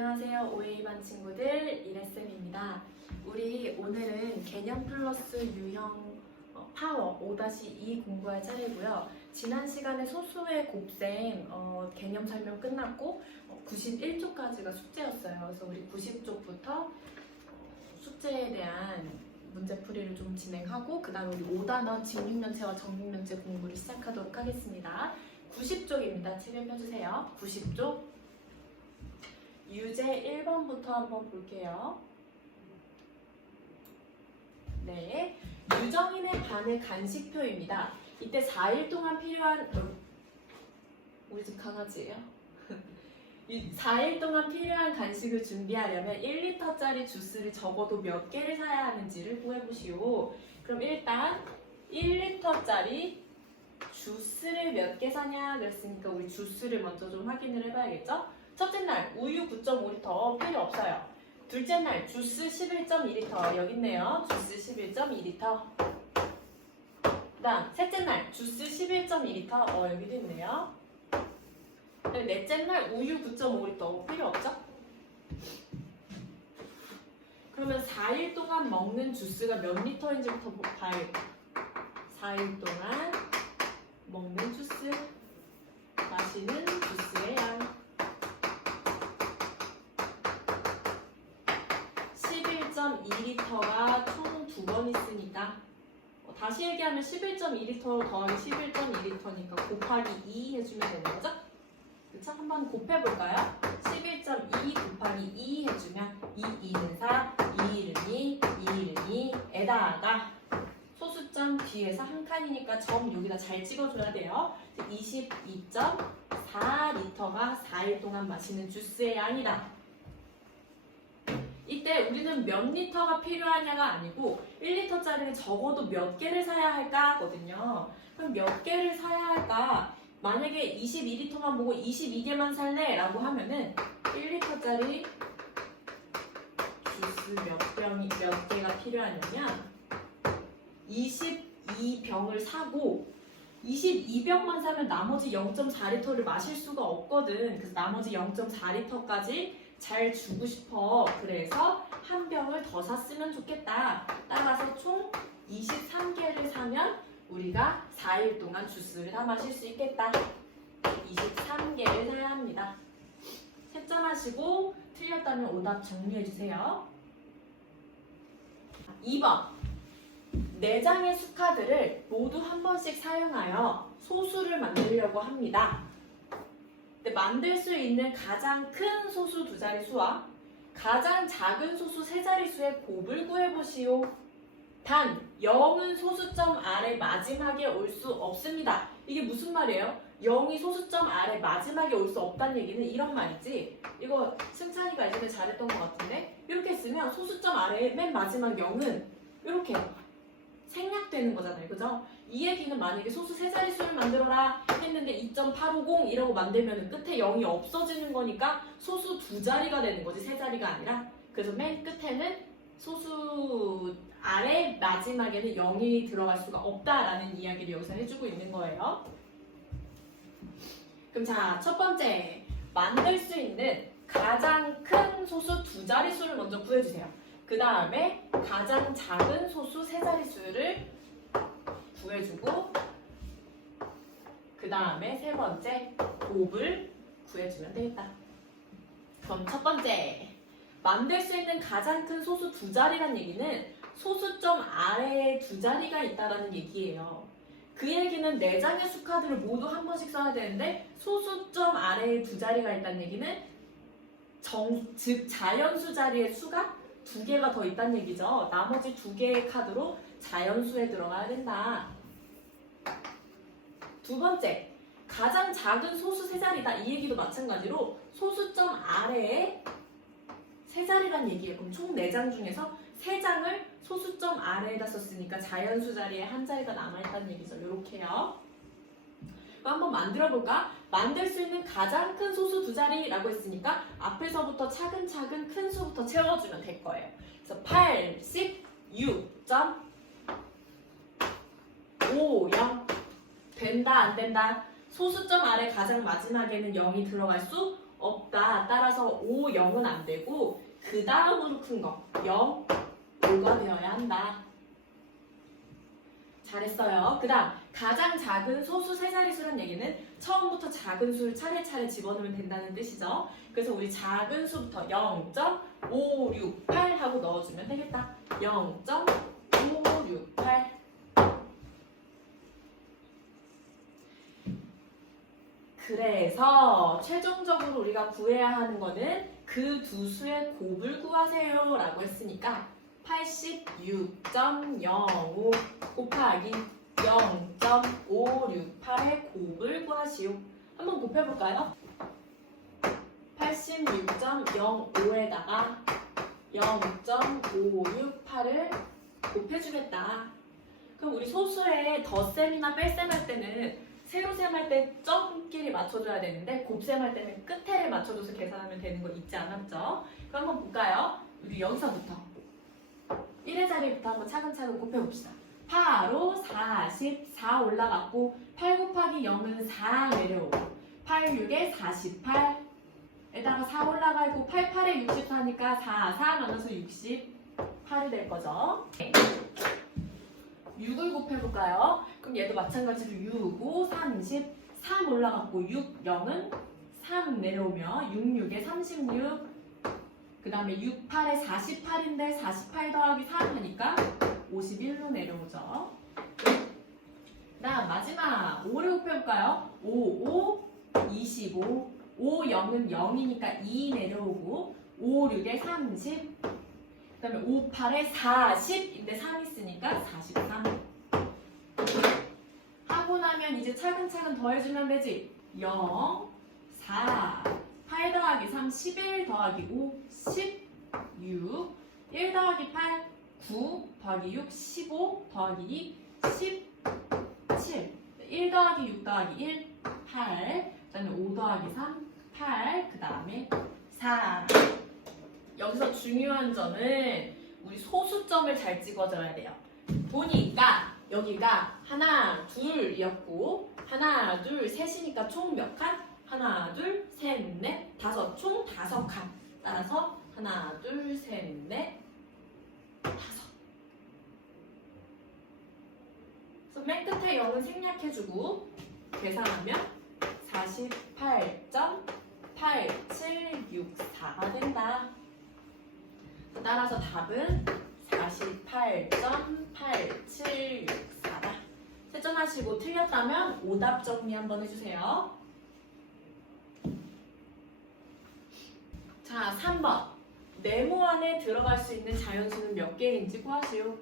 안녕하세요. OA반 친구들 이레쌤입니다. 우리 오늘은 개념 플러스 유형 파워 5-2 공부할 차례고요. 지난 시간에 소수의 곱셈 개념 설명 끝났고 91쪽까지가 숙제였어요. 그래서 우리 90쪽부터 숙제에 대한 문제풀이를 좀 진행하고 그 다음에 우리 5단원 직육면체와 정육면체 공부를 시작하도록 하겠습니다. 90쪽입니다. 책 펴주세요. 90쪽 유제 1번부터 한번 볼게요. 네, 유정인의 반의 간식표입니다. 이때 4일 동안 필요한 우리 집 강아지예요. 4일 동안 필요한 간식을 준비하려면 1리터짜리 주스를 적어도 몇 개를 사야 하는지를 구해보시오. 그럼 일단 1리터짜리 주스를 몇 개 사냐 그랬으니까 우리 주스를 먼저 좀 확인을 해봐야겠죠? 첫째 날 우유 9.5리터 필요 없어요. 둘째 날 주스 11.2리터 여기 있네요. 주스 11.2리터. 그 다음 셋째 날 주스 11.2리터 여기도 있네요. 넷째 날 우유 9.5리터 필요 없죠? 그러면 4일 동안 먹는 주스가 몇 리터인지부터 봐야겠다. 4일 동안 먹는 주스, 마시는 주스의 양 11.2리터가 총 2번 있으니까 다시 얘기하면 11.2리터 더하기 11.2리터니까 곱하기 2 해주면 되는 거죠? 그쵸? 한번 곱해볼까요? 11.2 곱하기 2 해주면 2는 4, 2는 2, 2는 2에다가 소수점 뒤에서 한 칸이니까 점 여기다 잘 찍어줘야 돼요. 22.4리터가 4일 동안 마시는 주스의 양이다. 이때 우리는 몇 리터가 필요하냐가 아니고 1리터짜리를 적어도 몇 개를 사야 할까 하거든요. 그럼 몇 개를 사야 할까? 만약에 22리터만 보고 22개만 살래? 라고 하면은 1리터짜리 주스 몇 개가 필요하냐면 22병을 사고 22병만 사면 나머지 0.4리터를 마실 수가 없거든. 그래서 나머지 0.4리터까지 잘 주고 싶어. 그래서 한 병을 더 샀으면 좋겠다. 따라서 총 23개를 사면 우리가 4일 동안 주스를 다 마실 수 있겠다. 23개를 사야 합니다. 채점하시고 틀렸다면 오답 정리해주세요. 2번 4장의 수카드를 모두 한 번씩 사용하여 소수를 만들려고 합니다. 만들 수 있는 가장 큰 소수 2자리 수와 가장 작은 소수 3자리 수의 곱을 구해보시오. 단 0은 소수점 아래 마지막에 올 수 없습니다. 이게 무슨 말이에요? 0이 소수점 아래 마지막에 올 수 없다는 얘기는 이런 말이지. 이거 승찬이가 예전에 잘했던 것 같은데 이렇게 쓰면 소수점 아래 맨 마지막 0은 이렇게 생략되는 거잖아요. 그죠? 이 얘기는 만약에 소수 3자리 수를 만들어라 했는데 2.850 이라고 만들면 끝에 0이 없어지는 거니까 소수 2자리가 되는 거지 3자리가 아니라. 그래서 맨 끝에는 소수 아래 마지막에는 0이 들어갈 수가 없다라는 이야기를 여기서 해주고 있는 거예요. 그럼 자, 첫 번째 만들 수 있는 가장 큰 소수 2자리 수를 먼저 구해주세요. 그 다음에 가장 작은 소수 3자리 수를 구해주고 그 다음에 세 번째 곱을 구해주면 되겠다. 그럼 첫 번째 만들 수 있는 가장 큰 소수 2자리란 얘기는 소수점 아래에 2자리가 있다는 얘기예요. 그 얘기는 4장의 수카드를 모두 한 번씩 써야 되는데 소수점 아래에 2자리가 있다는 얘기는 즉 자연수 자리의 수가 2개가 더 있다는 얘기죠. 나머지 2개의 카드로 자연수에 들어가야 된다. 두 번째, 가장 작은 소수 3자리다. 이 얘기도 마찬가지로 소수점 아래에 3자리란 얘기예요. 그럼 총 4장 중에서 3장을 소수점 아래에다 썼으니까 자연수 자리에 한 자리가 남아있다는 얘기죠. 이렇게요. 그럼 한번 만들어 볼까? 만들 수 있는 가장 큰 소수 2자리라고 했으니까 앞에서부터 차근차근 큰 수부터 채워주면 될 거예요. 그래서 86.50 된다 안 된다? 소수점 아래 가장 마지막에는 0이 들어갈 수 없다. 따라서 5, 0은 안 되고 그 다음으로 큰 거 0, 5가 되어야 한다. 잘했어요. 그 다음 가장 작은 소수 세 자릿수란 얘기는 처음부터 작은 수를 차례차례 집어넣으면 된다는 뜻이죠. 그래서 우리 작은 수부터 0.568 하고 넣어주면 되겠다. 0.568. 그래서 최종적으로 우리가 구해야 하는 거는 그 두 수의 곱을 구하세요 라고 했으니까 86.05 곱하기 0.568의 곱을 구하시오. 한번 곱해볼까요? 86.05에다가 0.568을 곱해주겠다. 그럼 우리 소수에 덧셈이나 뺄셈 할 때는 세로셈 할 때 점끼리 맞춰줘야 되는데 곱셈 할 때는 끝에를 맞춰줘서 계산하면 되는 거 잊지 않았죠? 그럼 한번 볼까요? 우리 여기서부터 1의 자리부터 한번 차근차근 곱해봅시다. 8로 44 올라갔고 8 곱하기 0은 4 내려오고 8, 6에 48 에다가 4 올라가 있고 8, 8에 64니까 4, 4 나눠서 68이 될 거죠. 6을 곱해볼까요? 그럼 얘도 마찬가지로 6, 5, 30 3 올라갔고 6, 0은 3 내려오며 6, 6에 36 그 다음에 6, 8에 48인데 48 더하기 3 하니까 51로 내려오죠. 그 다음 마지막 5를 곱해볼까요? 5, 5, 25 5, 0은 0이니까 2 내려오고 5, 6에 30 그 다음에 5, 8에 40인데 3 있으니까 43 하고 나면 이제 차근차근 더해주면 되지. 0, 4 8 더하기 3, 11 더하기 5, 16 1 더하기 8, 9 더하기 6, 15 더하기 2, 17 1 더하기 6 더하기 1, 8 그 다음에 5 더하기 3, 8 그 다음에 4 여기서 중요한 점은 우리 소수점을 잘 찍어줘야 돼요. 보니까 여기가 하나, 둘이었고 하나, 둘, 셋이니까 총 몇 칸? 하나, 둘, 셋, 넷, 다섯 총 5칸 따라서 하나, 둘, 셋, 넷, 5 그래서 맨 끝에 0은 생략해주고 계산하면 48.8764가 된다. 따라서 답은 48.8764다. 채점하시고 틀렸다면 오답 정리 한번 해주세요. 자, 3번. 네모 안에 들어갈 수 있는 자연수는 몇 개인지 구하시오.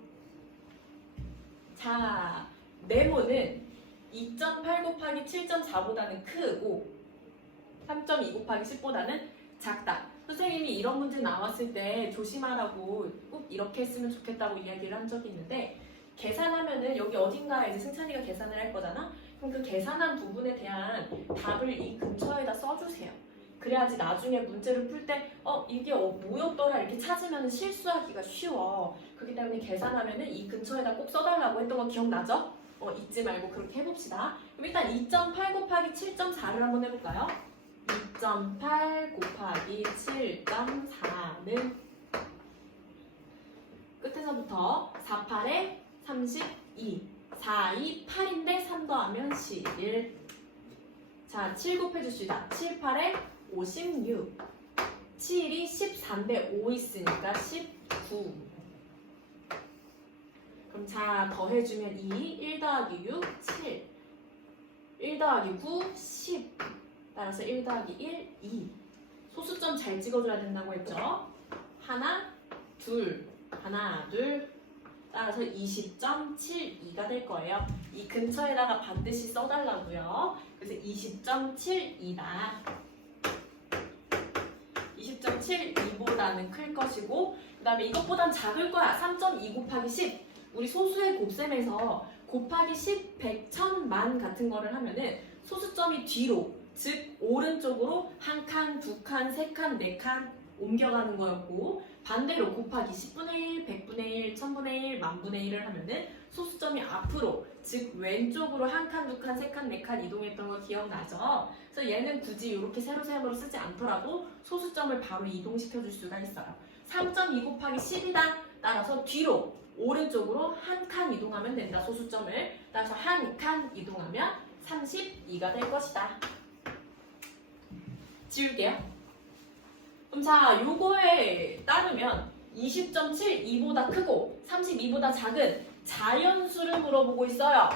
자, 네모는 2.8 곱하기 7.4보다는 크고 3.2 곱하기 10보다는 작다. 선생님이 이런 문제 나왔을 때 조심하라고 꼭 이렇게 했으면 좋겠다고 이야기를 한 적이 있는데 계산하면은 여기 어딘가에 이제 승찬이가 계산을 할 거잖아? 그럼 그 계산한 부분에 대한 답을 이 근처에다 써주세요. 그래야지 나중에 문제를 풀 때 이게 뭐였더라 이렇게 찾으면 실수하기가 쉬워. 그렇기 때문에 계산하면은 이 근처에다 꼭 써달라고 했던 거 기억나죠? 잊지 말고 그렇게 해봅시다. 그럼 일단 2.8 곱하기 7.4를 한번 해볼까요? 2.8 곱하기 7.4는 끝에서부터 4, 8에 32 4, 2, 8인데 3 더하면 11 자, 7 곱해줍시다. 7, 8에 56 7이 14인데 5 있으니까 19 그럼 자, 더해주면 2 1 더하기 6, 7 1 더하기 9, 10 따라서 1 더하기 1, 2 소수점 잘 찍어줘야 된다고 했죠? 하나, 둘 하나, 둘 따라서 20.72가 될 거예요. 이 근처에다가 반드시 써달라고요. 그래서 20.72다. 20.72보다는 클 것이고 그 다음에 이것보단 작을 거야. 3.2 곱하기 10 우리 소수의 곱셈에서 곱하기 10, 100, 1000만 같은 거를 하면은 소수점이 뒤로 즉 오른쪽으로 한 칸, 두 칸, 세 칸, 네 칸 옮겨가는 거였고 반대로 곱하기 10분의 1, 100분의 1, 1000분의 1, 만분의 1을 하면은 소수점이 앞으로 즉 왼쪽으로 한 칸, 두 칸, 세 칸, 네 칸 이동했던 거 기억나죠? 그래서 얘는 굳이 이렇게 세로셈으로 쓰지 않더라도 소수점을 바로 이동시켜 줄 수가 있어요. 3.2 곱하기 10이다. 따라서 뒤로 오른쪽으로 한 칸 이동하면 된다. 소수점을. 따라서 한 칸 이동하면 32가 될 것이다. 지울게요. 그럼 자, 요거에 따르면 20.7 2보다 크고 32보다 작은 자연수를 물어보고 있어요.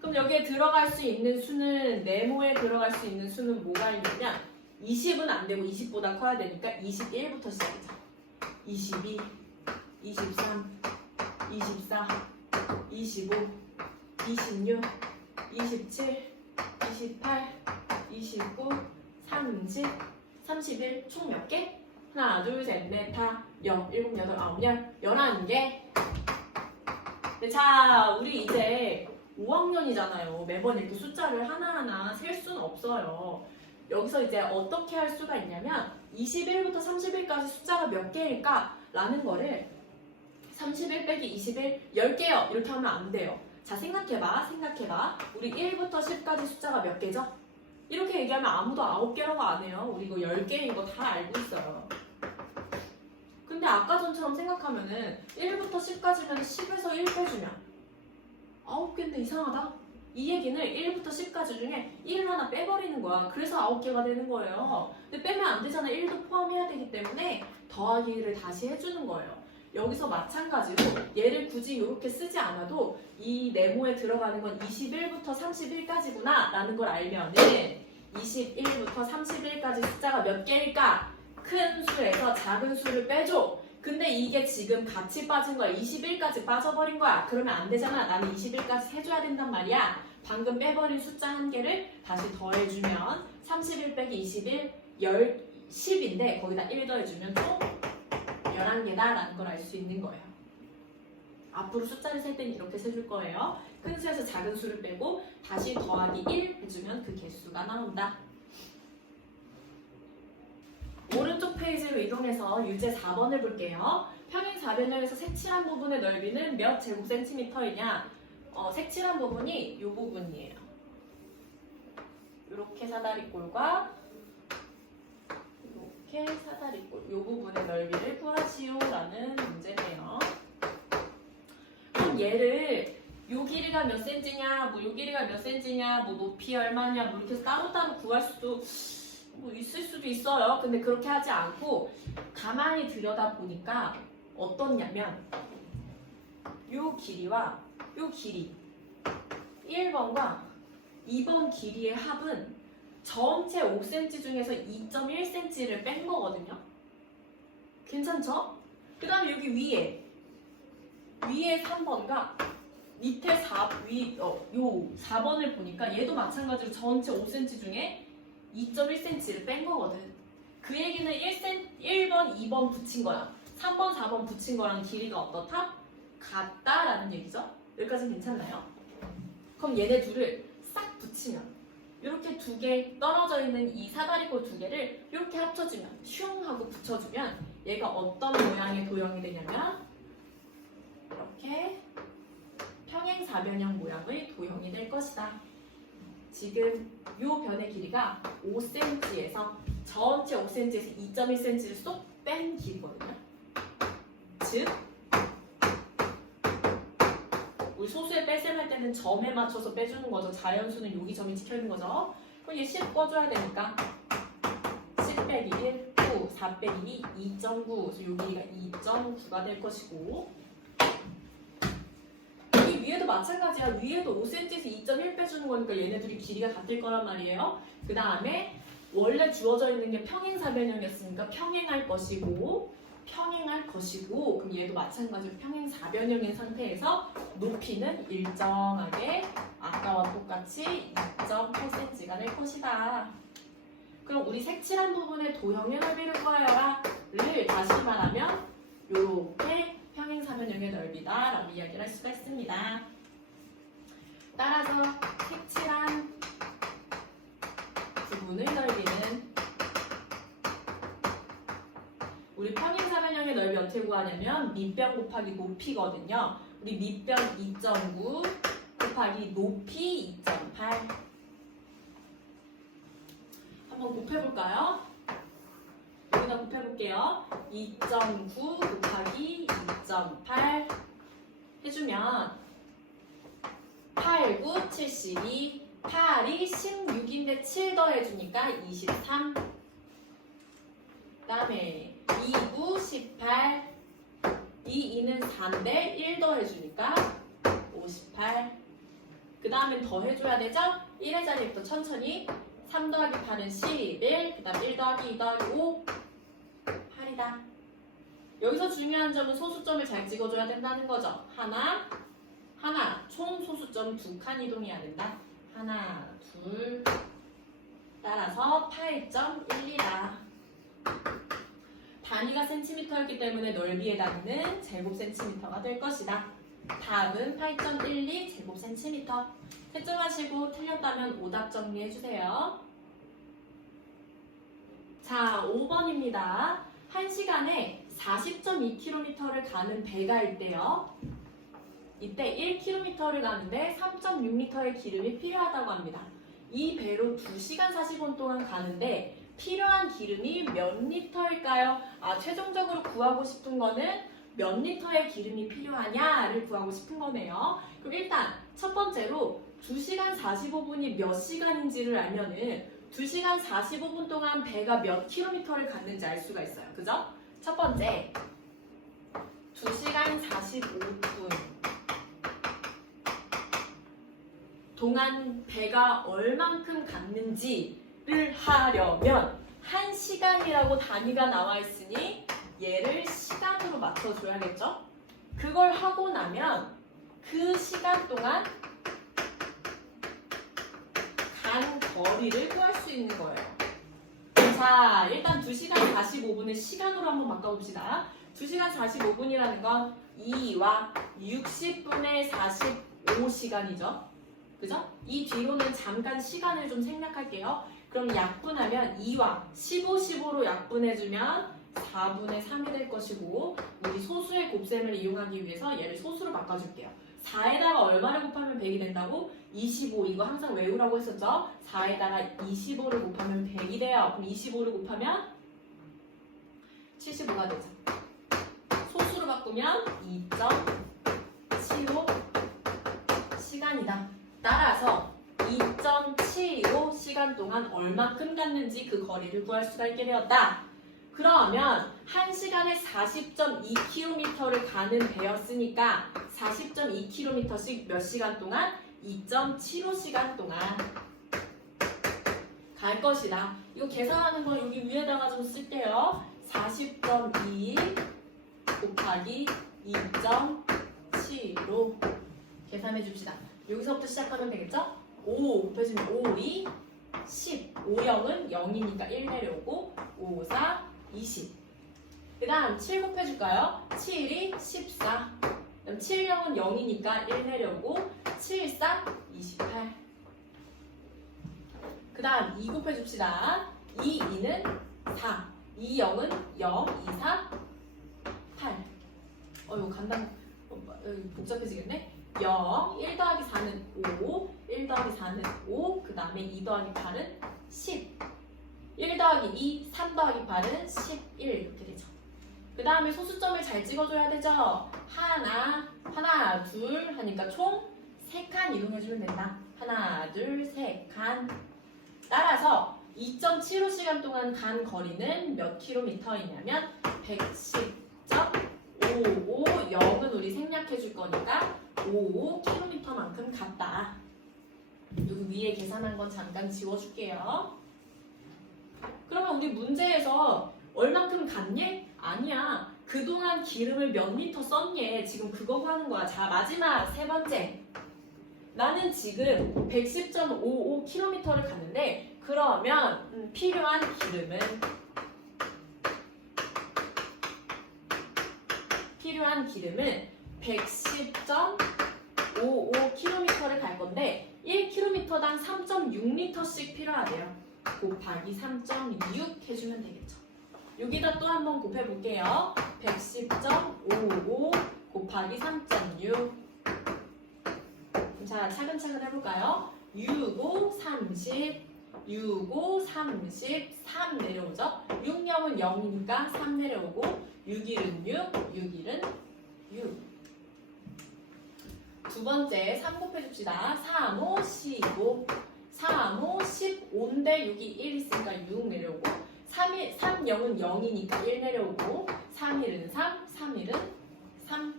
그럼 여기에 들어갈 수 있는 수는 네모에 들어갈 수 있는 수는 뭐가 있느냐? 20은 안 되고 20보다 커야 되니까 21부터 시작이죠. 22, 23, 24, 25, 26, 27, 28, 29, 30, 31, 총 몇 개? 하나, 둘, 셋, 넷, 다, 0, 7, 8, 9, 10, 11개. 네, 자, 우리 이제 5학년이잖아요. 매번 이렇게 숫자를 하나하나 셀 수는 없어요. 여기서 이제 어떻게 할 수가 있냐면 21부터 30일까지 숫자가 몇 개일까? 라는 거를 31 빼기 21, 10개요. 이렇게 하면 안 돼요. 자, 생각해봐. 우리 1부터 10까지 숫자가 몇 개죠? 이렇게 얘기하면 아무도 9개라고 안 해요. 우리 이거 10개인 거 다 알고 있어요. 근데 아까 전처럼 생각하면은 1부터 10까지면 10에서 1 빼주면 9개인데 이상하다? 이 얘기는 1부터 10까지 중에 1을 하나 빼버리는 거야. 그래서 9개가 되는 거예요. 근데 빼면 안 되잖아. 1도 포함해야 되기 때문에 더하기를 다시 해주는 거예요. 여기서 마찬가지로 얘를 굳이 이렇게 쓰지 않아도 이 네모에 들어가는 건 21부터 31까지구나 라는 걸 알면은 21부터 31까지 숫자가 몇 개일까? 큰 수에서 작은 수를 빼줘. 근데 이게 지금 같이 빠진 거야. 21까지 빠져버린 거야. 그러면 안 되잖아. 나는 21까지 해줘야 된단 말이야. 방금 빼버린 숫자 한 개를 다시 더해주면 31 빼기 21, 10인데 거기다 1 더해주면 총 11개다 라는 걸 알 수 있는 거예요. 앞으로 숫자를 셀 때는 이렇게 세줄 거예요. 큰 수에서 작은 수를 빼고 다시 더하기 1 해주면 그 개수가 나온다. 오른쪽 페이지로 이동해서 유제 4번을 볼게요. 평행 4변형에서 색칠한 부분의 넓이는 몇 제곱센티미터이냐? 색칠한 부분이 이 부분이에요. 이렇게 사다리꼴과 이렇게 사다리꼴 이 부분의 넓이를 구하시오 라는 문제네요. 그럼 얘를 요 길이가 몇 센치냐, 뭐 요 길이가 몇 센치냐, 뭐 높이 얼마냐, 뭐 이렇게 해서 따로따로 구할 수도 뭐 있을 수도 있어요. 근데 그렇게 하지 않고 가만히 들여다보니까 어떻냐면 요 길이와 요 길이 1번과 2번 길이의 합은 전체 5cm 중에서 2.1cm를 뺀 거거든요. 괜찮죠? 그 다음에 여기 위에 3번과 밑에 요 4번을 보니까 얘도 마찬가지로 전체 5cm 중에 2.1cm를 뺀 거거든. 그 얘기는 1번, 2번 붙인 거야. 3번, 4번 붙인 거랑 길이가 어떻다? 같다라는 얘기죠. 여기까지 괜찮나요? 그럼 얘네 둘을 싹 붙이면 이렇게 두 개 떨어져 있는 이 사다리꼴 두 개를 이렇게 합쳐주면 슝 하고 붙여주면 얘가 어떤 모양의 도형이 되냐면 이렇게 평행 4변형 모양의 도형이 될 것이다. 지금 이 변의 길이가 5cm에서 전체 5cm에서 2.1cm를 쏙 뺀 길이거든요. 즉 우리 소수의 뺄셈 할 때는 점에 맞춰서 빼주는 거죠. 자연수는 여기 점이 찍혀있는 거죠. 그럼 얘 10 꺼줘야 되니까 10 빼기 1, 9, 4 빼기 2, 2.9 그래서 요 길이가 2.9가 될 것이고 위에도 마찬가지야. 위에도 5cm에서 2.1 빼주는 거니까 얘네들이 길이가 같을 거란 말이에요. 그 다음에 원래 주어져 있는 게 평행4변형이었으니까 평행할 것이고 그럼 얘도 마찬가지로 평행 4변형인 상태에서 높이는 일정하게 아까와 똑같이 2.8cm가 될 것이다. 그럼 우리 색칠한 부분의 도형의 넓이를 구하여라를 다시 말하면 요렇게 평행 4변형의 넓이다 라고 이야기를 할 수가 있습니다. 따라서 색칠한 부분의 넓이는 우리 평행사변형의 넓이 어떻게 구하냐면 밑변 곱하기 높이거든요. 우리 밑변 2.9 곱하기 높이 2.8 한번 곱해볼까요? 여기다 곱해볼게요. 2.9 곱하기 2.8 해주면 8, 9, 72 8이 16인데 7 더해주니까 23 그 다음에 2, 9, 18 2는 4인데 1 더해주니까 58 그 다음엔 더해줘야 되죠? 1의 자리부터 천천히 3 더하기 8은 11 그 다음 1 더하기 2 더하기 5 8이다. 여기서 중요한 점은 소수점을 잘 찍어줘야 된다는 거죠. 하나 총 소수점 2칸 이동해야 된다. 하나, 둘 따라서 8.12다. 단위가 센티미터였기 때문에 넓이의 단위는 제곱 센티미터가 될 것이다. 답은 8.12 제곱 센티미터. 채점하시고 틀렸다면 오답 정리해주세요. 자, 5번입니다. 1시간에 40.2km를 가는 배가 있대요. 이때 1km를 가는데 3.6리터의 기름이 필요하다고 합니다. 이 배로 2시간 40분 동안 가는데 필요한 기름이 몇 리터일까요? 최종적으로 구하고 싶은 거는 몇 리터의 기름이 필요하냐를 구하고 싶은 거네요. 그럼 일단 첫 번째로 2시간 45분이 몇 시간인지를 알면은 2시간 45분 동안 배가 몇 킬로미터를 갔는지 알 수가 있어요. 그죠? 첫 번째 2시간 45분 동안 배가 얼만큼 갔는지를 하려면 1시간이라고 단위가 나와 있으니 얘를 시간으로 맞춰줘야겠죠? 그걸 하고 나면 그 시간 동안 간 거리를 구할 수 있는 거예요. 자, 일단 2시간 45분을 시간으로 한번 바꿔봅시다. 2시간 45분이라는 건 2와 60분의 45시간이죠. 그죠? 이 뒤로는 잠깐 시간을 좀 생략할게요. 그럼 약분하면 2와 15, 15로 약분해주면 4분의 3이 될 것이고 우리 소수의 곱셈을 이용하기 위해서 얘를 소수로 바꿔줄게요. 4에다가 얼마를 곱하면 100이 된다고? 25. 이거 항상 외우라고 했었죠? 4에다가 25를 곱하면 100이 돼요. 그럼 25를 곱하면 75가 되죠. 소수로 바꾸면 2.75 시간이다. 따라서 2.75 시간 동안 얼마큼 갔는지 그 거리를 구할 수가 있게 되었다. 그러면 1시간에 40.2km를 가는 배였으니까 40.2km씩 몇 시간 동안? 2.75시간 동안 갈 것이다. 이거 계산하는 거 여기 위에다가 좀 쓸게요. 40.2 곱하기 2.75 계산해 줍시다. 여기서부터 시작하면 되겠죠? 5 곱해주면 5, 2, 10 5, 0은 0이니까 1 내려오고 5, 4, 20 그 다음 7 곱해줄까요? 7, 2, 14 그럼 7, 0은 0이니까 1 내려오고 7, 4, 28 그 다음 2 곱해줍시다. 2, 2는 4 2, 0은 0, 2, 4, 8 이거 간단 복잡해지겠네? 0, 1 더하기 4는 5, 1 더하기 4는 5, 그 다음에 2 더하기 8은 10, 1 더하기 2, 3 더하기 8은 11 이렇게 되죠. 그 다음에 소수점을 잘 찍어줘야 되죠. 하나, 둘 하니까 총 3칸 이동해주면 된다. 하나, 둘, 3칸. 따라서 2.75시간 동안 간 거리는 몇 킬로미터이냐면 110.55 0은 우리 생략해 줄 거니까 55km만큼 갔다. 여기 위에 계산한 건 잠깐 지워줄게요. 그러면 우리 문제에서 얼만큼 갔니? 아니야. 그동안 기름을 몇 리터 썼니? 지금 그거 구하는 거야. 자, 마지막 세 번째. 나는 지금 110.55km를 갔는데 그러면 필요한 기름은 110.55km를 갈 건데 1km당 3.6리터씩 필요하대요. 곱하기 3.6 해주면 되겠죠. 여기다 또 한번 곱해볼게요. 110.55 곱하기 3.6. 자, 차근차근 해볼까요? 6, 5, 30, 6, 5, 30, 3 내려오죠? 6, 0은 0이니까 3 내려오고 6, 1은 6, 6, 1은 6. 두 번째 3 곱해줍시다. 3, 5, 15, 3, 5, 15인데 여기 1 있으니까 6 내려오고 3, 0은 0이니까 1 내려오고 3, 1은 3, 3, 1은 3.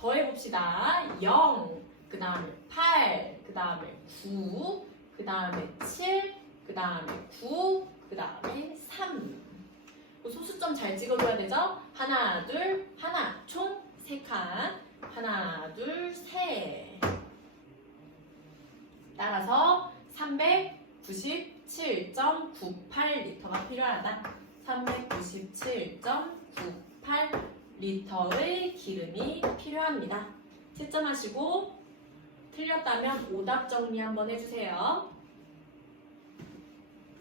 더해봅시다. 0, 그 다음에 8, 그 다음에 9, 그 다음에 7, 그 다음에 9, 그 다음에 3. 소수점 잘 찍어줘야 되죠? 하나, 둘, 하나, 총 3칸. 하나, 둘, 셋. 따라서 397.98리터가 필요하다. 397.98리터의 기름이 필요합니다. 채점하시고 틀렸다면 오답 정리 한번 해주세요.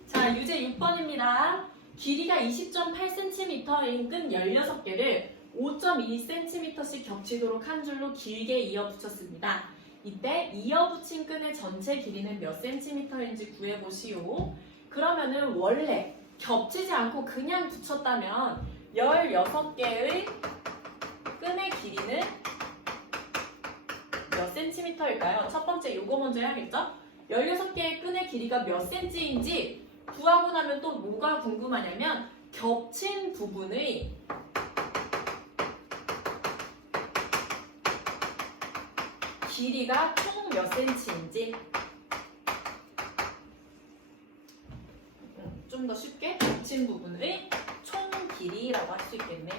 자, 유제 6번입니다. 길이가 20.8cm인 끈 16개를 5.2cm씩 겹치도록 한 줄로 길게 이어 붙였습니다. 이때 이어 붙인 끈의 전체 길이는 몇 cm인지 구해보시오. 그러면은 원래 겹치지 않고 그냥 붙였다면 16개의 끈의 길이는 몇 cm일까요? 첫 번째 요거 먼저 해야겠죠? 16개의 끈의 길이가 몇 cm인지 구하고 나면 또 뭐가 궁금하냐면 겹친 부분의 길이가 총 몇 cm인지 좀 더 쉽게 겹친 부분의 총 길이라고 할 수 있겠네.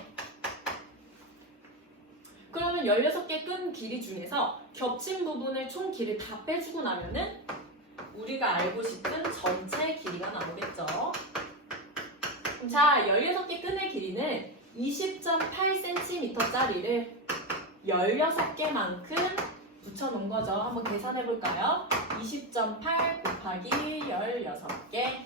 그러면 16개 끈 길이 중에서 겹친 부분의 총 길이를 다 빼주고 나면은 우리가 알고 싶은 전체 길이가 나오겠죠. 자, 16개 끈의 길이는 20.8cm짜리를 16개만큼 붙여놓은 거죠. 한번 계산해 볼까요? 20.8 곱하기 16개.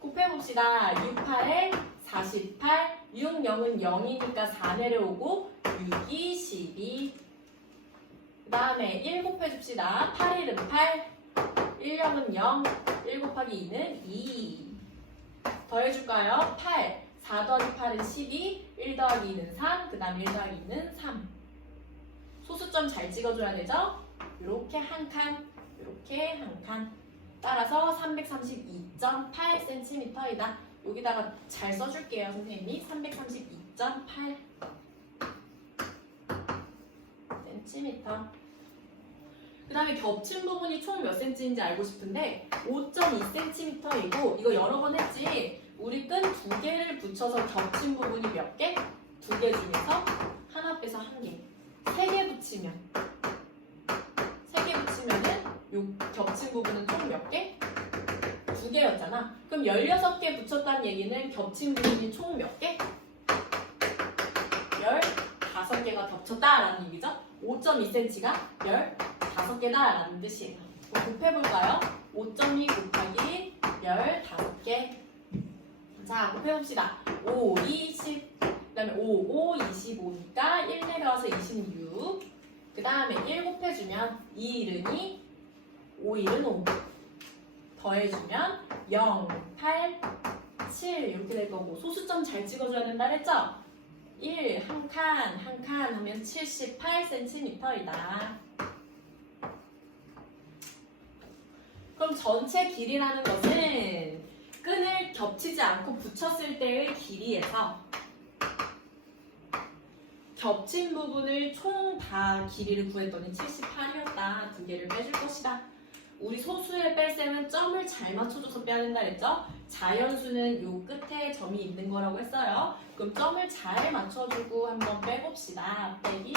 곱해봅시다. 6, 8에 48, 6, 0은 0이니까 4 내려오고 6, 2, 12. 그 다음에 1 곱해줍시다. 8, 1은 8, 1, 0은 0, 1 곱하기 2는 2. 더해줄까요? 8, 4 더하기 8은 12, 1 더하기 2는 3, 그 다음 1 더하기 2는 3. 소수점 잘 찍어줘야 되죠? 이렇게 한 칸, 이렇게 한 칸. 따라서 332.8cm이다. 여기다가 잘 써줄게요, 선생님이. 332.8 cm. 그 다음에 겹친 부분이 총 몇 cm인지 알고 싶은데 5.2cm이고 이거 여러 번 했지. 우리 끈 2개를 붙여서 겹친 부분이 몇 개? 2개 중에서 하나 빼서 1개. 3개 붙이면 3개 붙이면은 요 겹친 부분은 총 몇 개? 2개였잖아. 그럼 16개 붙였다는 얘기는 겹친 부분이 총 몇 개? 15개가 겹쳤다라는 얘기죠. 5.2cm가 15개다라는 뜻이에요. 곱해볼까요? 5.2 곱하기 15개. 자, 곱해봅시다. 5, 2, 10. 그 다음에 5, 5, 25니까 1 내려와서 26. 그 다음에 1 곱해주면 2, 1은 2, 5, 1은 5. 더해주면 0, 8, 7 이렇게 될 거고 소수점 잘 찍어줘야 된다 했죠? 1, 한 칸, 한 칸 하면 78cm이다. 그럼 전체 길이라는 것은 끈을 겹치지 않고 붙였을 때의 길이에서 겹친 부분을 총 다 길이를 구했더니 78이었다. 2개를 빼줄 것이다. 우리 소수의 뺄셈은 점을 잘 맞춰줘서 빼야 된다 했죠? 자연수는 요 끝에 점이 있는 거라고 했어요. 그럼 점을 잘 맞춰주고 한번 빼봅시다. 빼기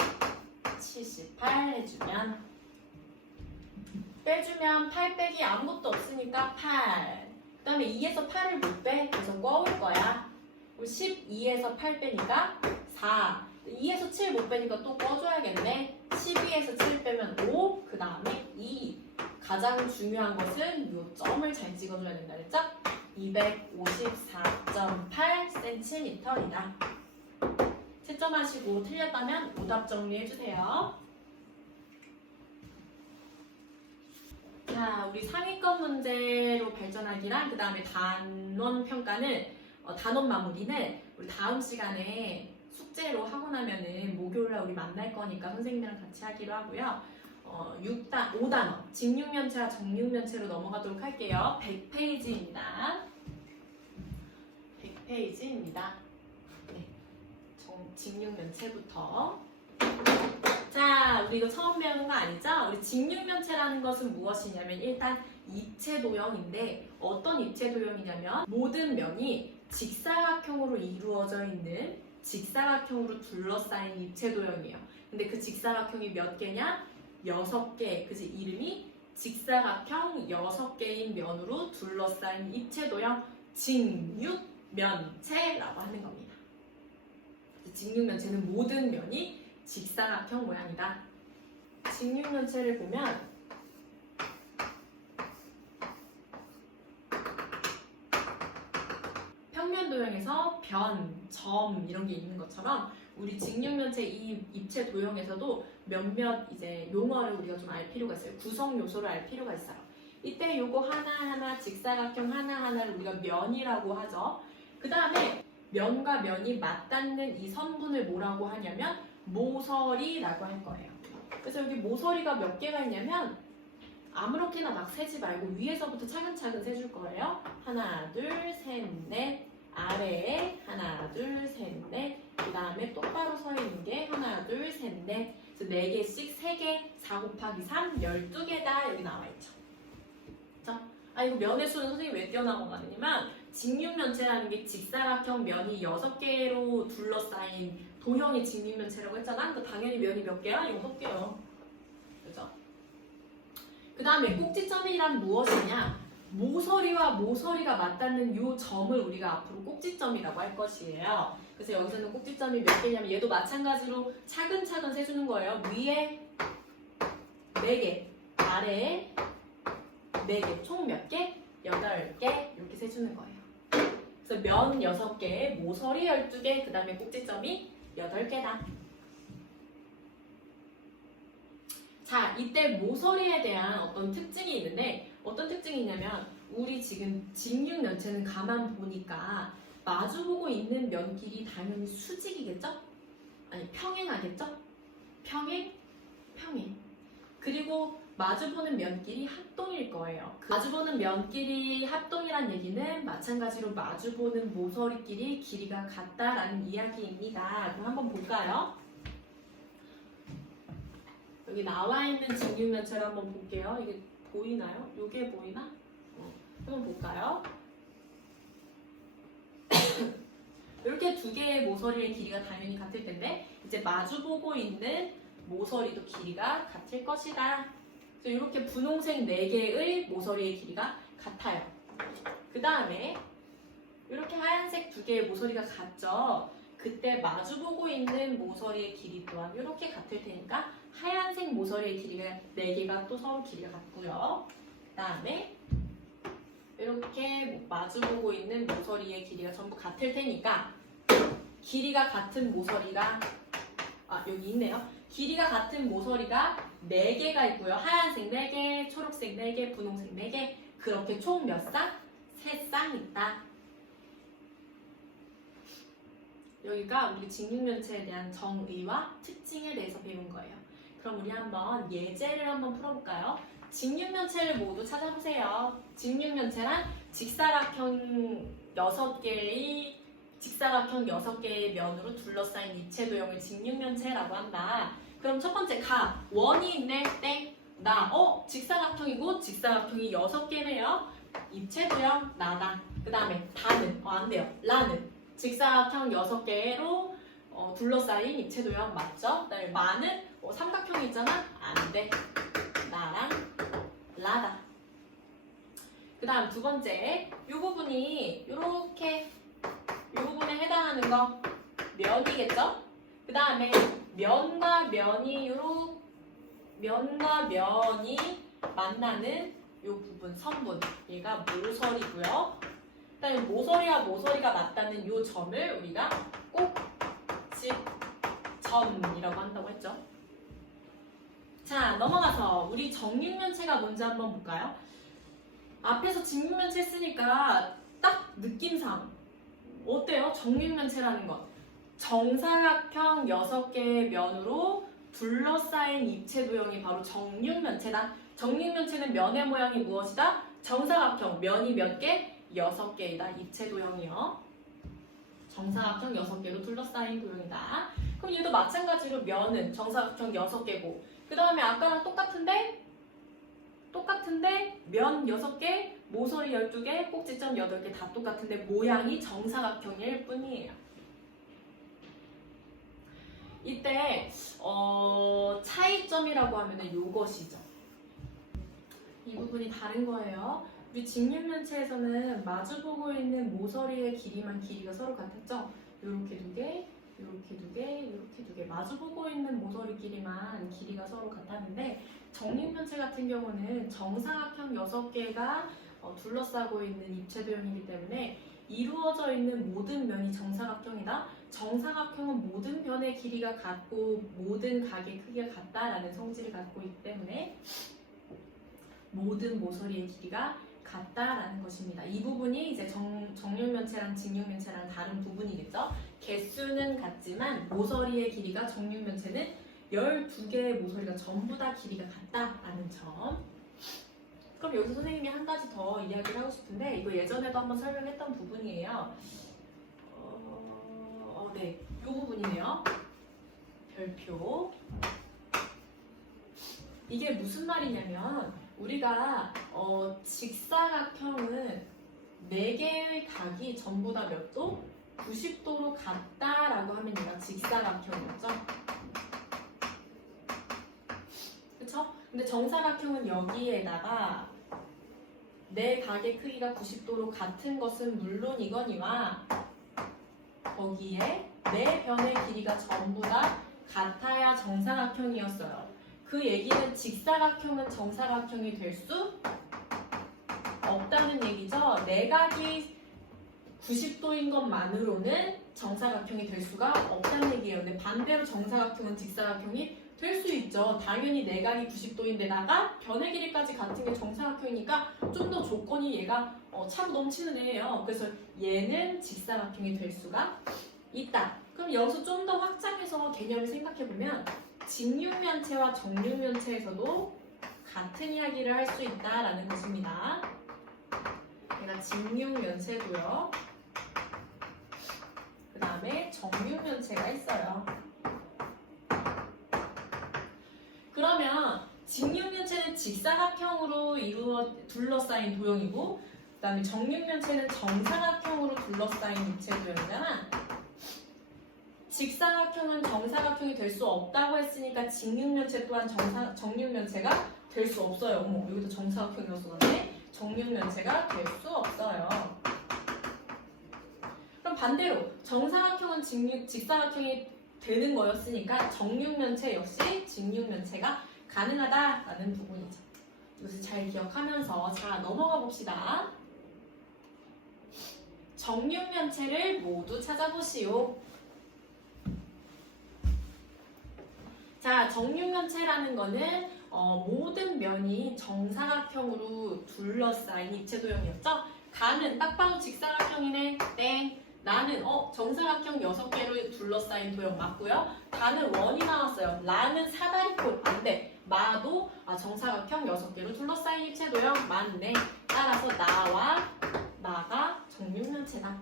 78 해주면 빼주면 8 빼기 아무것도 없으니까 8. 그 다음에 2에서 8을 못 빼. 그래서 꿔올 거야. 12에서 8 빼니까 4. 2에서 7 못 빼니까 또 꺼줘야겠네. 12에서 7 빼면 5, 그 다음에 2. 가장 중요한 것은 이 점을 잘 찍어줘야 된다 그랬죠? 254.8cm이다. 채점하시고 틀렸다면 오답 정리해주세요. 자, 우리 상위권 문제로 발전하기랑 그 다음에 단원 평가는 단원 마무리는 우리 다음 시간에 숙제로 하고 나면은 목요일날 우리 만날 거니까 선생님이랑 같이 하기로 하고요. 5단원 직육면체와 정육면체로 넘어가도록 할게요. 100페이지입니다. 100페이지입니다. 네, 직육면체부터. 자, 우리 이거 처음 배우는 거 아니죠? 우리 직육면체라는 것은 무엇이냐면 일단 입체 도형인데 어떤 입체 도형이냐면 모든 면이 직사각형으로 이루어져 있는 직사각형으로 둘러싸인 입체 도형이에요. 근데 그 직사각형이 몇 개냐? 6개. 그래서 이름이 직사각형 6개인 면으로 둘러싸인 입체 도형 직육면체라고 하는 겁니다. 직육면체는 모든 면이 직사각형 모양이다. 직육면체를 보면 평면 도형에서 변, 점 이런 게 있는 것처럼 우리 직육면체 이 입체 도형에서도 몇몇 이제 용어를 우리가 좀 알 필요가 있어요. 구성 요소를 알 필요가 있어요. 이때 요거 하나하나 직사각형 하나하나를 우리가 면이라고 하죠. 그 다음에 면과 면이 맞닿는 이 선분을 뭐라고 하냐면 모서리라고 할 거예요. 그래서 여기 모서리가 몇 개가 있냐면 아무렇게나 막 세지 말고 위에서부터 차근차근 세줄 거예요. 하나, 둘, 셋, 넷. 아래에 하나, 둘, 셋, 넷. 그 다음에 똑바로 서 있는 게 하나, 둘, 셋, 넷. 그래서 4개씩 3개, 4 곱하기 3, 12개다 여기 나와 있죠. 그렇죠? 이거 면의 수는 선생님 왜 띄어나온 거 아니냐면 직육면체라는 게 직사각형 면이 6개로 둘러싸인 도형이 직육면체라고 했잖아. 그 당연히 면이 몇 개야? 6개요. 그죠? 그 다음에 꼭지점이란 무엇이냐? 모서리와 모서리가 맞닿는 이 점을 우리가 앞으로 꼭지점이라고 할 것이에요. 그래서 여기서는 꼭지점이 몇 개냐면 얘도 마찬가지로 차근차근 세주는 거예요. 위에 4개, 아래에 4개, 총 몇 개? 8개 이렇게 세주는 거예요. 그래서 면 6개, 모서리 12개, 그 다음에 꼭지점이 8개다. 자, 이때 모서리에 대한 어떤 특징이 있는데 어떤 특징이 있냐면 우리 지금 직육면체는 가만 보니까 마주보고 있는 면끼리 당연히 수직이겠죠? 아니 평행하겠죠? 평행, 평행. 그리고 마주보는 면끼리 합동일 거예요. 마주보는 면끼리 합동이란 얘기는 마찬가지로 마주보는 모서리끼리 길이가 같다라는 이야기입니다. 그럼 한번 볼까요? 여기 나와 있는 직육면체를 한번 볼게요. 이게 보이나요? 이게 보이나? 한번 볼까요? 이렇게 2개의 모서리의 길이가 당연히 같을 텐데 이제 마주보고 있는 모서리도 길이가 같을 것이다. 그래서 이렇게 분홍색 4개의 모서리의 길이가 같아요. 그 다음에 이렇게 하얀색 2개의 모서리가 같죠? 그때 마주보고 있는 모서리의 길이 또한 이렇게 같을 테니까 하얀색 모서리의 길이가 4개가 또 서로 길이가 같고요. 그 다음에 이렇게 마주보고 있는 모서리의 길이가 전부 같을 테니까 길이가 같은 모서리가 여기 있네요. 길이가 같은 모서리가 4개가 있고요. 하얀색 4개, 초록색 4개, 분홍색 4개 그렇게 총 몇 쌍? 3쌍 있다. 여기가 우리 직육면체에 대한 정의와 특징에 대해서 배운 거예요. 그럼 우리 한번 예제를 한번 풀어볼까요? 직육면체를 모두 찾아보세요. 직육면체란 직사각형 6개의 면으로 둘러싸인 입체 도형을 직육면체라고 한다. 그럼 첫 번째 원이 있네. 땡. 직사각형이고 직사각형이 6개네요. 입체 도형 나다. 그 다음에 다는 안 돼요. 라는 직사각형 6개로 둘러싸인 입체 도형 맞죠? 그다음에 마는 삼각형이 있잖아. 안 돼. 나랑 라다. 그 다음 두 번째 이 부분이 이렇게 이 부분에 해당하는 거 면이겠죠? 그 다음에 면과 면이 만나는 이 부분 선분 얘가 모서리고요. 그다음에 모서리와 모서리가 맞닿는 이 점을 우리가 꼭지점이라고 한다고 했죠. 자, 넘어가서 우리 정육면체가 뭔지 한번 볼까요? 앞에서 직육면체 했으니까 딱 느낌상 어때요? 정육면체라는 것. 정사각형 6개의 면으로 둘러싸인 입체 도형이 바로 정육면체다. 정육면체는 면의 모양이 무엇이다? 정사각형, 면이 몇 개? 6개이다. 입체 도형이요. 정사각형 6개로 둘러싸인 도형이다. 그럼 얘도 마찬가지로 면은 정사각형 6개고 그 다음에 아까랑 똑같은데 면 6개, 모서리 12개, 꼭지점 8개 다 똑같은데 모양이 정사각형일 뿐이에요. 이때 차이점이라고 하면은 이것이죠. 이 부분이 다른 거예요. 우리 직육면체에서는 마주보고 있는 모서리의 길이만 길이가 서로 같았죠? 요렇게 2개, 요렇게 2개, 요렇게 2개 마주보고 있는 모서리 길이만 길이가 서로 같았는데 정육면체 같은 경우는 정사각형 6개가 둘러싸고 있는 입체 도형이기 때문에 이루어져 있는 모든 면이 정사각형이다. 정사각형은 모든 변의 길이가 같고 모든 각의 크기가 같다라는 성질을 갖고 있기 때문에 모든 모서리의 길이가 같다라는 것입니다. 이 부분이 이제 정육면체랑 직육면체랑 다른 부분이겠죠. 개수는 같지만 모서리의 길이가 정육면체는 12개의 모서리가 전부 다 길이가 같다라는 점. 그럼 여기서 선생님이 한 가지 더 이야기를 하고 싶은데 이거 예전에도 한번 설명했던 부분이에요. 네, 이 부분이네요. 별표. 이게 무슨 말이냐면 우리가 직사각형은 4개의 각이 전부 다 몇 도? 90도로 같다라고 하면 얘가 직사각형이었죠. 그쵸? 근데 정사각형은 여기에다가 4각의 크기가 90도로 같은 것은 물론이거니와 거기에 4변의 길이가 전부 다 같아야 정사각형이었어요. 그 얘기는 직사각형은 정사각형이 될 수 없다는 얘기죠. 4각이 90도인 것만으로는 정사각형이 될 수가 없다는 얘기예요. 근데 반대로 정사각형은 직사각형이 될 수 있죠. 당연히 4각이 90도인데다가 변의 길이까지 같은 게 정사각형이니까 좀 더 조건이 얘가 차고 넘치는 애예요. 그래서 얘는 직사각형이 될 수가 있다. 그럼 여기서 좀 더 확장해서 개념을 생각해보면 직육면체와 정육면체에서도 같은 이야기를 할 수 있다라는 것입니다. 얘가 직육면체고요. 그 다음에 정육면체가 있어요. 그러면 직육면체는 직사각형으로 둘러싸인 도형이고 그 다음에 정육면체는 정사각형으로 둘러싸인 입체 도형이잖아. 직사각형은 정사각형이 될 수 없다고 했으니까 직육면체 또한 정육면체가 될 수 없어요. 어머, 여기도 정사각형이라고 써놨네. 정육면체가 될 수 없어요. 그럼 반대로 정사각형은 직사각형이 되는 거였으니까 정육면체 역시 직육면체가 가능하다라는 부분이죠. 이것을 잘 기억하면서 자 넘어가 봅시다. 정육면체를 모두 찾아보시오. 자, 정육면체라는 거는 모든 면이 정사각형으로 둘러싸인 입체 도형이었죠? 가는 딱 봐도 직사각형이네. 땡. 나는 정사각형 6개로 둘러싸인 도형 맞고요. 다는 원이 나왔어요. 라는 사다리꼴 안 돼. 마도 정사각형 6개로 둘러싸인 입체 도형 맞네. 따라서 나와 마가 정육면체다.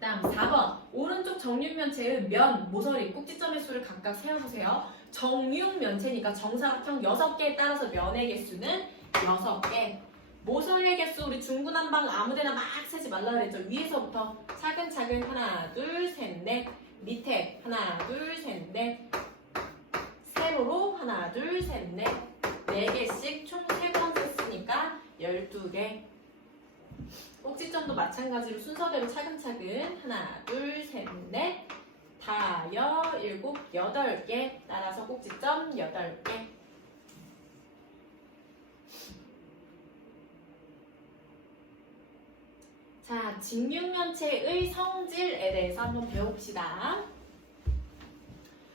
다음 4번 오른쪽 정육면체의 면, 모서리, 꼭지점의 수를 각각 세어보세요. 정육면체니까 정사각형 6개에 따라서 면의 개수는 6개. 모서리의 개수 우리 중구난방 아무데나 막 세지 말라 그랬죠. 위에서부터 차근차근 하나 둘 셋 넷 밑에 하나 둘 셋 넷 세로로 하나 둘 셋 넷 4개씩 총 3번 셌으니까 12개. 꼭지점도 마찬가지로 순서대로 차근차근 하나 둘 셋 넷 다여 일곱 8개 따라서 꼭지점 8개. 자, 직육면체의 성질에 대해서 한번 배워봅시다.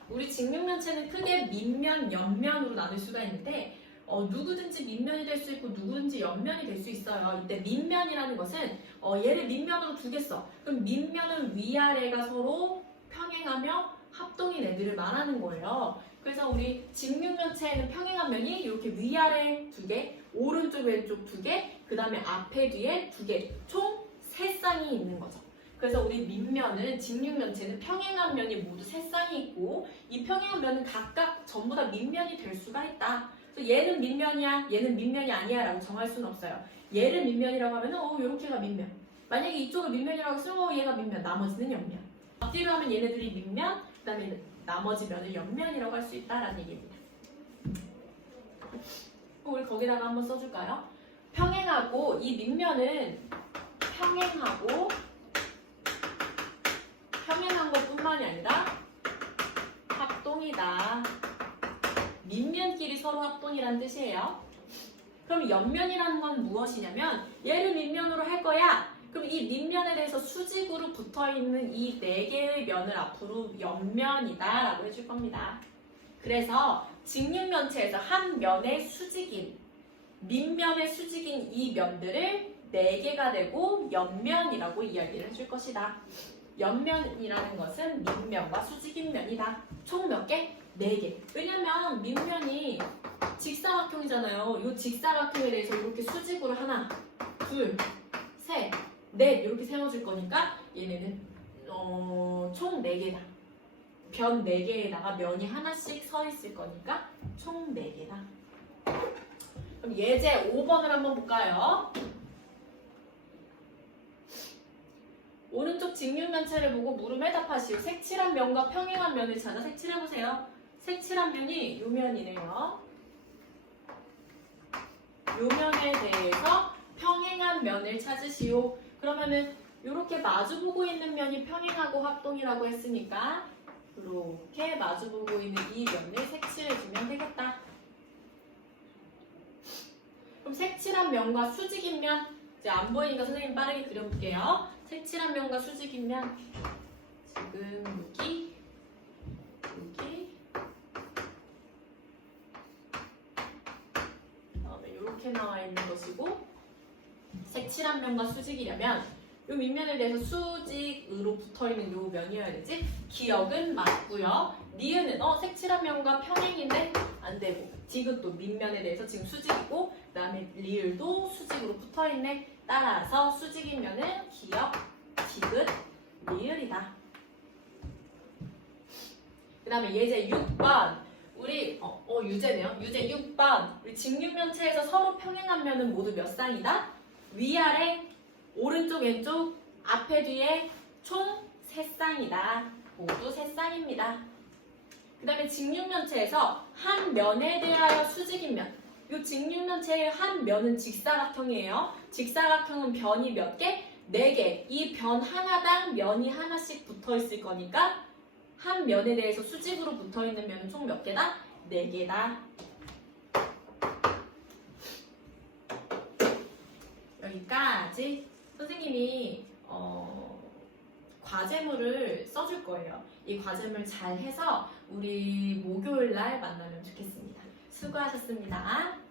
우리 직육면체는 크게 밑면, 옆면으로 나눌 수가 있는데 누구든지 밑면이 될 수 있고 누구든지 옆면이 될 수 있어요. 이때 밑면이라는 것은 얘를 밑면으로 두겠어. 그럼 밑면은 위아래가 서로 평행하며 합동인 애들을 말하는 거예요. 그래서 우리 직육면체에는 평행한 면이 이렇게 위아래 2개, 오른쪽 왼쪽 2개, 그 다음에 앞에 뒤에 2개, 총 3쌍이 있는 거죠. 그래서 우리 밑면은 직육면체는 평행한 면이 모두 3쌍이 있고 이 평행한 면은 각각 전부 다 밑면이 될 수가 있다. 그래서 얘는 밑면이야, 얘는 밑면이 아니야 라고 정할 수는 없어요. 얘를 밑면이라고 하면 요렇게가 밑면. 만약에 이쪽을 밑면이라고 했으면 얘가 밑면, 나머지는 옆면. 앞뒤로 하면 얘네들이 밑면, 그 다음에 나머지 면을 옆면이라고 할 수 있다라는 얘기입니다. 우리 거기다가 한번 써줄까요? 평행하고 이 밑면은 평행한 것뿐만이 아니라 합동이다. 밑면끼리 서로 합동이란 뜻이에요. 그럼 옆면이라는 건 무엇이냐면 얘를 밑면으로 할 거야. 그럼 이 밑면에 대해서 수직으로 붙어있는 이 4개의 면을 앞으로 옆면이다 라고 해줄 겁니다. 그래서 직육면체에서 한 면의 수직인, 밑면의 수직인 이 면들을 4개가 되고 옆면이라고 이야기를 해줄 것이다. 옆면이라는 것은 밑면과 수직인 면이다. 총 몇 개? 4개. 왜냐면 밑면이 직사각형이잖아요. 이 직사각형에 대해서 이렇게 수직으로 하나, 둘, 셋, 넷 이렇게 세워줄 거니까 얘네는 총 4개다. 변 4개에다가 면이 하나씩 서 있을 거니까 총 4개다. 그럼 예제 5번을 한번 볼까요? 오른쪽 직육면체를 보고 물음에 답하시오. 색칠한 면과 평행한 면을 찾아 색칠해보세요. 색칠한 면이 요 면이네요. 요 면에 대해서 평행한 면을 찾으시오. 그러면은 이렇게 마주보고 있는 면이 평행하고 합동이라고 했으니까 이렇게 마주보고 있는 이 면을 색칠해주면 되겠다. 그럼 색칠한 면과 수직인 면, 이제 안 보이니까 선생님 빠르게 그려볼게요. 색칠한 면과 수직인 면, 지금 여기, 그다음에 이렇게 나와 있는 것이고, 색칠한 면과 수직이려면 이 밑면에 대해서 수직으로 붙어있는 이 면이어야 되지. 기억은 맞고요. 니은은 색칠한 면과 평행인데 안 되고, 디귿도 밑면에 대해서 지금 수직이고, 그 다음에 리을도 수직으로 붙어있네. 따라서 수직인 면은 기억, 디귿, 리을이다. 그 다음에 예제 6번. 우리 유제네요. 유제 6번. 우리 직육면체에서 서로 평행한 면은 모두 몇 쌍이다? 위아래, 오른쪽, 왼쪽, 앞에, 뒤에 총 3쌍이다. 모두 3쌍입니다. 그 다음에 직육면체에서 한 면에 대하여 수직인 면. 이 직육면체의 한 면은 직사각형이에요. 직사각형은 변이 몇 개? 4개. 이 변 하나당 면이 하나씩 붙어 있을 거니까 한 면에 대해서 수직으로 붙어 있는 면은 총 몇 개다? 4개다. 여기까지. 선생님이 과제물을 써줄 거예요. 이 과제물 잘 해서 우리 목요일 날 만나면 좋겠습니다. 수고하셨습니다.